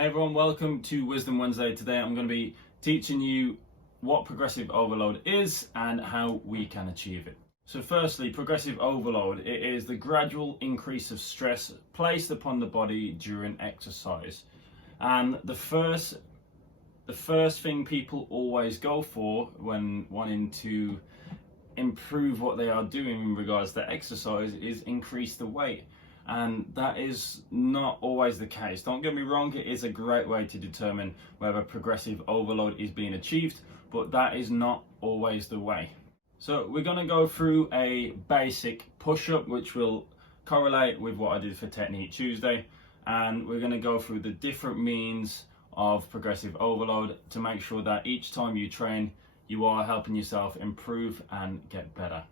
Hey everyone, welcome to Wisdom Wednesday. Today I'm going to be teaching you what progressive overload is and how we can achieve it. So firstly, progressive overload, it is the gradual increase of stress placed upon the body during exercise. And the first thing people always go for when wanting to improve what they are doing in regards to exercise is increase the weight. And that is not always the case. Don't get me wrong, it is a great way to determine whether progressive overload is being achieved, but that is not always the way. So we're going to go through a basic push-up, which will correlate with what I did for Technique Tuesday, and we're going to go through the different means of progressive overload to make sure that each time you train, you are helping yourself improve and get better.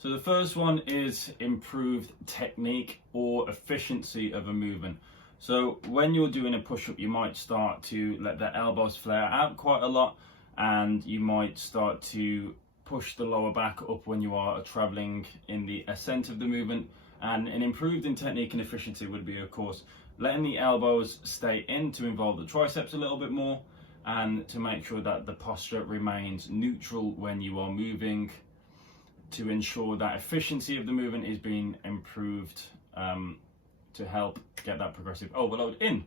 So the first one is improved technique or efficiency of a movement. So when you're doing a push-up, you might start to let the elbows flare out quite a lot, and you might start to push the lower back up when you are traveling in the ascent of the movement. And an improved in technique and efficiency would be, of course, letting the elbows stay in to involve the triceps a little bit more, and to make sure that the posture remains neutral when you are moving, to ensure that efficiency of the movement is being improved to help get that progressive overload in.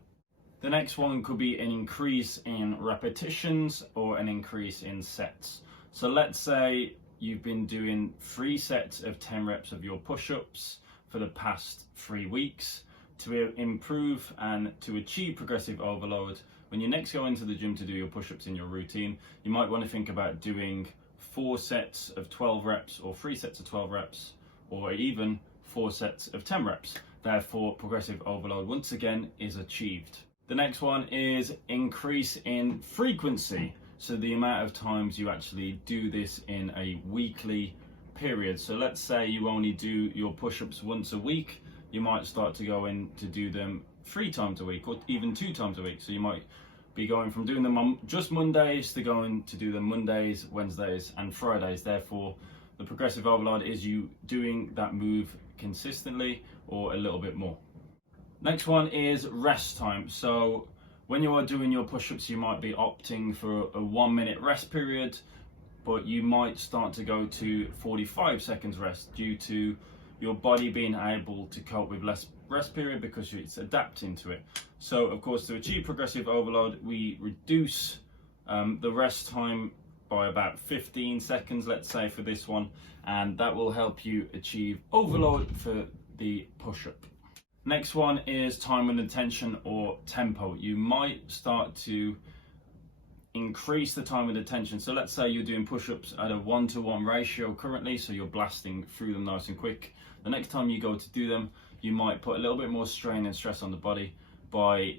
The next one could be an increase in repetitions or an increase in sets. So let's say you've been doing 3 sets of 10 reps of your push-ups for the past 3 weeks. To improve and to achieve progressive overload, when you next go into the gym to do your push-ups in your routine, you might want to think about doing 4 sets of 12 reps or 3 sets of 12 reps, or even 4 sets of 10 reps. Therefore, progressive overload once again is achieved. The next one is increase in frequency. So the amount of times you actually do this in a weekly period. So let's say you only do your push-ups once a week, you might start to go in to do them 3 times a week or even 2 times a week. So you might be going from doing them on just Mondays to going to do them Mondays, Wednesdays and Fridays. Therefore, the progressive overload is you doing that move consistently or a little bit more. Next one is rest time. So when you are doing your push-ups, you might be opting for a 1-minute rest period, but you might start to go to 45 seconds rest due to your body being able to cope with less rest period because it's adapting to it. So of course, to achieve progressive overload, we reduce the rest time by about 15 seconds, let's say, for this one, and that will help you achieve overload for the push-up. Next one is time and attention or tempo. You might start to increase the time and attention. So let's say you're doing push-ups at a 1-to-1 ratio currently, so you're blasting through them nice and quick. The next time you go to do them, you might put a little bit more strain and stress on the body by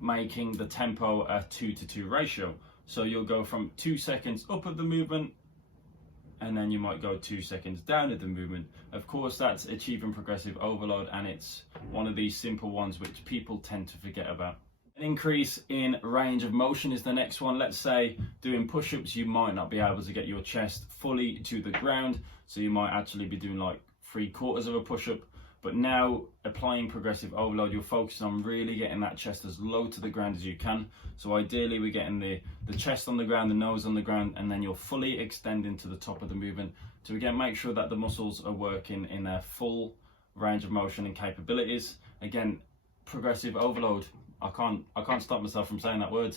making the tempo a 2-to-2 ratio. So you'll go from 2 seconds up of the movement, and then you might go 2 seconds down of the movement. Of course, that's achieving progressive overload, and it's one of these simple ones which people tend to forget about. An increase in range of motion is the next one. Let's say doing push-ups, you might not be able to get your chest fully to the ground, so you might actually be doing like 3/4 of a push-up. But now applying progressive overload, you're focusing on really getting that chest as low to the ground as you can. So ideally we're getting the chest on the ground, the nose on the ground, and then you're fully extending to the top of the movement to again make sure that the muscles are working in their full range of motion and capabilities. Again, progressive overload. I can't stop myself from saying that word.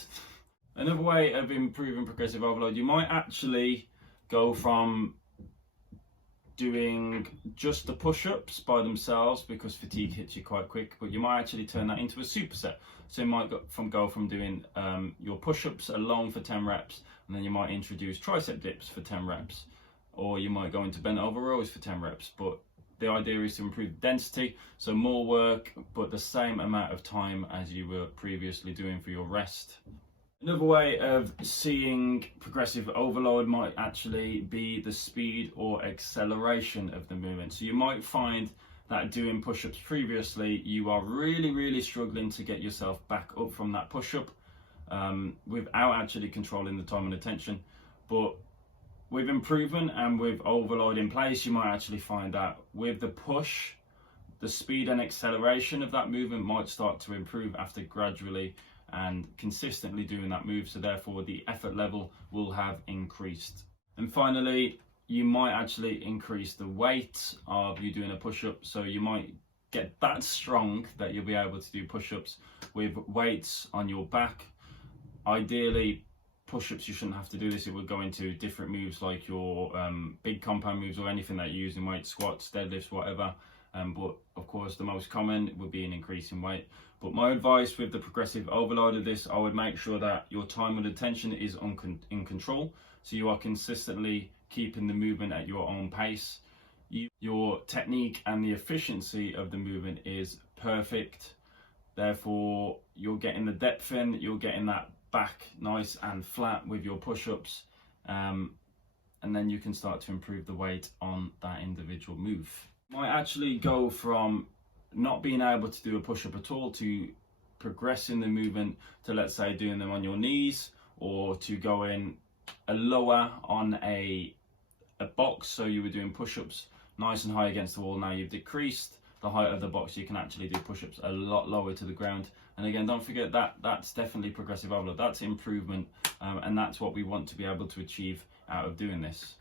Another way of improving progressive overload, you might actually go from doing just the push-ups by themselves because fatigue hits you quite quick, but you might actually turn that into a superset. So you might go from doing your push-ups alone for 10 reps, and then you might introduce tricep dips for 10 reps, or you might go into bent over rows for 10 reps. But the idea is to improve density, so more work, but the same amount of time as you were previously doing for your rest. Another way of seeing progressive overload might actually be the speed or acceleration of the movement. So you might find that doing push-ups previously, you are really struggling to get yourself back up from that push-up without actually controlling the time and attention. But with improvement and with overload in place, you might actually find that with the push, the speed and acceleration of that movement might start to improve after gradually and consistently doing that move, so therefore the effort level will have increased. And finally, you might actually increase the weight of you doing a push-up, so you might get that strong that you'll be able to do push-ups with weights on your back. Ideally, push-ups, you shouldn't have to do this. It would go into different moves like your big compound moves or anything that you use in weight, squats, deadlifts, whatever. But of course, the most common would be an increase in weight. But my advice with the progressive overload of this, I would make sure that your time and attention is in control, so you are consistently keeping the movement at your own pace. Your technique and the efficiency of the movement is perfect. Therefore, you're getting the depth in, you're getting that back nice and flat with your push-ups, and then you can start to improve the weight on that individual move. You might actually go from not being able to do a push-up at all to progressing the movement to, let's say, doing them on your knees, or to going a lower on a box. So you were doing push-ups nice and high against the wall. Now you've decreased the height of the box, you can actually do push-ups a lot lower to the ground. And again, don't forget that that's definitely progressive overload. That's improvement, and that's what we want to be able to achieve out of doing this.